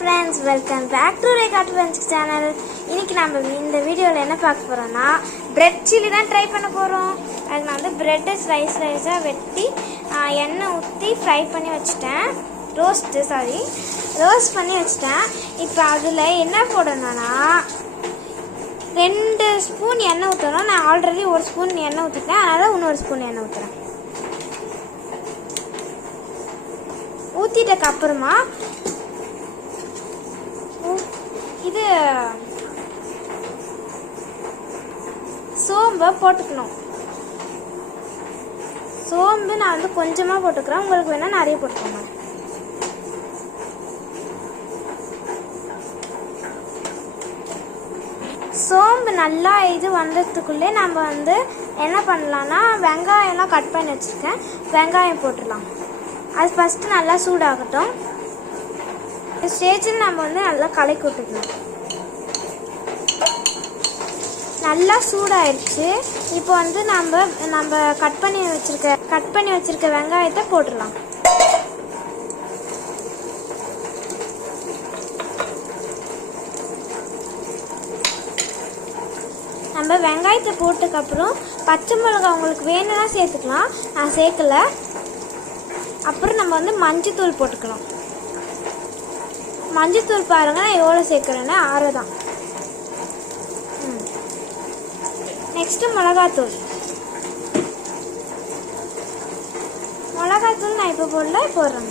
friends, welcome back to Rekha Friends channel. இன்னைக்கு நம்ம இந்த வீடியோல என்ன பார்க்க போறோம்னா bread chili தான் ட்ரை பண்ண போறோம். அதுக்கு நான் வந்து bread ஸ்லைஸா வெட்டி எண்ணெய் ஊத்தி ஃப்ரை பண்ணி வச்சிட்டேன். ரோஸ்ட் பண்ணி வச்சிட்டேன். இப்போ அதுல என்ன போடணும்னா 2 ஸ்பூன் எண்ணெய் ஊத்தணும். நான் ஆல்ரெடி 1 ஸ்பூன் எண்ணெய் ஊத்திட்டேன். அதனால இன்னொரு ஸ்பூன் எண்ணெய் ஊத்துறேன். ஊத்திட்டதுக்கு அப்புறமா இது சோம்பு போட்டுக்கணும். சோம்பு நான் வந்து கொஞ்சமா போட்டுக்கிறேன். உங்களுக்கு வேணா நிறைய போட்டுக்கோங்க. சோம்பு நல்லா இது வந்ததுக்குள்ளே நம்ம வந்து என்ன பண்ணலாம்னா வெங்காயம்லாம் கட் பண்ணி வச்சிருக்கேன். வெங்காயம் போட்டுடலாம். அது ஃபர்ஸ்ட் நல்லா சூடாகட்டும். ஸ்டேஜில் நம்ம வந்து நல்லா கலக்கி விட்டுக்கணும். நல்லா சூடாயிடுச்சு. இப்போ வந்து நம்ம கட் பண்ணி வச்சிருக்க வெங்காயத்தை போட்டுடலாம். நம்ம வெங்காயத்தை போட்டதுக்கப்புறம் பச்சை மிளகாய் உங்களுக்கு வேணும்னா சேர்த்துக்கலாம். நான் சேர்க்கல. அப்புறம் நம்ம வந்து மஞ்சத்தூள் போட்டுக்கணும். மஞ்சத்தூள் பாருங்க நான் எவ்வளோ சேர்க்குறேன்னு 6 தான். நெக்ஸ்ட் மிளகாத்தூள் நான் இப்போ போடுறேன்.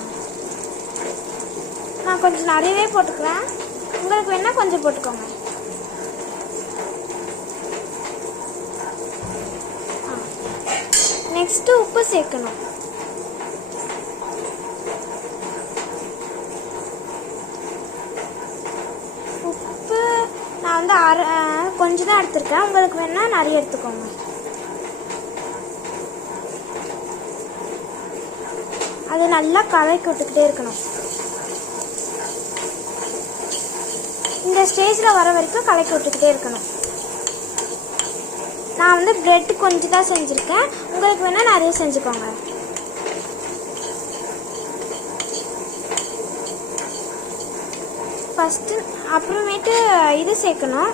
நான் கொஞ்சம் நிறையவே போட்டுக்கிறேன். உங்களுக்கு வேணா கொஞ்சம் போட்டுக்கோங்க. நெக்ஸ்ட் உப்பு சேர்க்கணும். நான் வந்து கொஞ்சம் தான் எடுத்துருக்கேன். உங்களுக்கு வேணா நிறைய எடுத்துக்கோங்க. அது நல்லா கலக்கி விட்டுக்கிட்டே இருக்கணும். இந்த ஸ்டேஜில் வர வரைக்கும் கலக்கி விட்டுக்கிட்டே இருக்கணும். நான் வந்து பிரெட் கொஞ்சம் தான் செஞ்சுருக்கேன். உங்களுக்கு வேணா நிறைய செஞ்சுக்கோங்க. ஃபஸ்ட்டு அப்புறமேட்டு இது சேர்க்கணும்.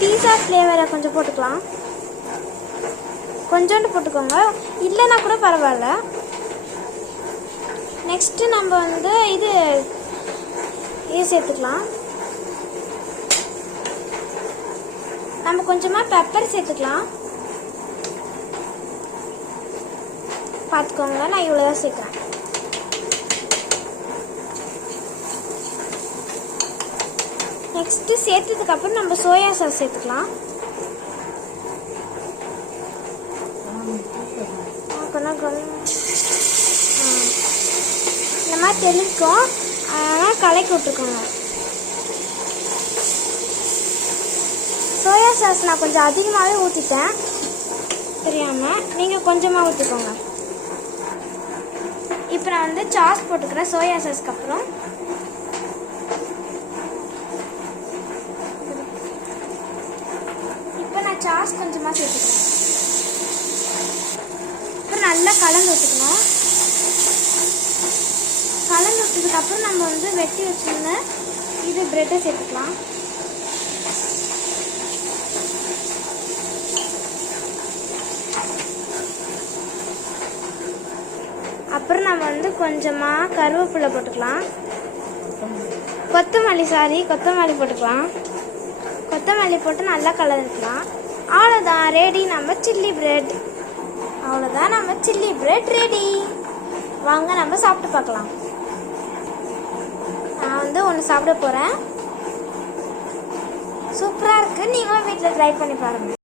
பீஸா ஃப்ளேவரை கொஞ்சம் போட்டுக்கலாம். கொஞ்சோண்டு போட்டுக்கோங்க. இல்லைன்னா கூட பரவாயில்ல. நெக்ஸ்ட்டு நம்ம வந்து இது சேர்த்துக்கலாம். நம்ம கொஞ்சமாக பெப்பர் சேர்த்துக்கலாம். பார்த்துக்கோங்க, நான் இவ்வளோதான் சேர்க்குறேன். நெக்ஸ்ட்டு சேர்த்ததுக்கப்புறம் நம்ம சோயா சாஸ் சேர்த்துக்கலாம். இந்த மாதிரி தெளிக்கும். அதனால் கலக்கி விட்டுக்கோங்க. சோயா சாஸ் நான் கொஞ்சம் அதிகமாகவே ஊற்றிட்டேன் தெரியாமல். நீங்கள் கொஞ்சமாக ஊற்றிக்கோங்க. இப்போ நான் வந்து சாஸ் போட்டுக்கிறேன். சோயா சாஸ்க்கு அப்புறம் சாஸ் கொஞ்சமாக சேர்த்துக்கிறேன். அப்புறம் நல்லா கலந்து விட்டுக்கணும். கலந்து விட்டதுக்கப்புறம் நம்ம வந்து வெட்டி வச்சுருந்த இது பிரெட்டை சேர்த்துக்கலாம். அப்புறம் நம்ம வந்து கொஞ்சமாக கருவேப்பிலை போட்டுக்கலாம். கொத்தமல்லி போட்டுக்கலாம். கொத்தமல்லி போட்டு நல்லா கலந்துக்கலாம். அவ்வளோதான், ரெடி நம்ம சில்லி பிரெட் ரெடி. வாங்க நம்ம சாப்பிட்டு பார்க்கலாம். நான் வந்து ஒன்று சாப்பிட போகிறேன். சூப்பராக இருக்குது. நீங்களும் வீட்டில் ட்ரை பண்ணி பாருங்கள்.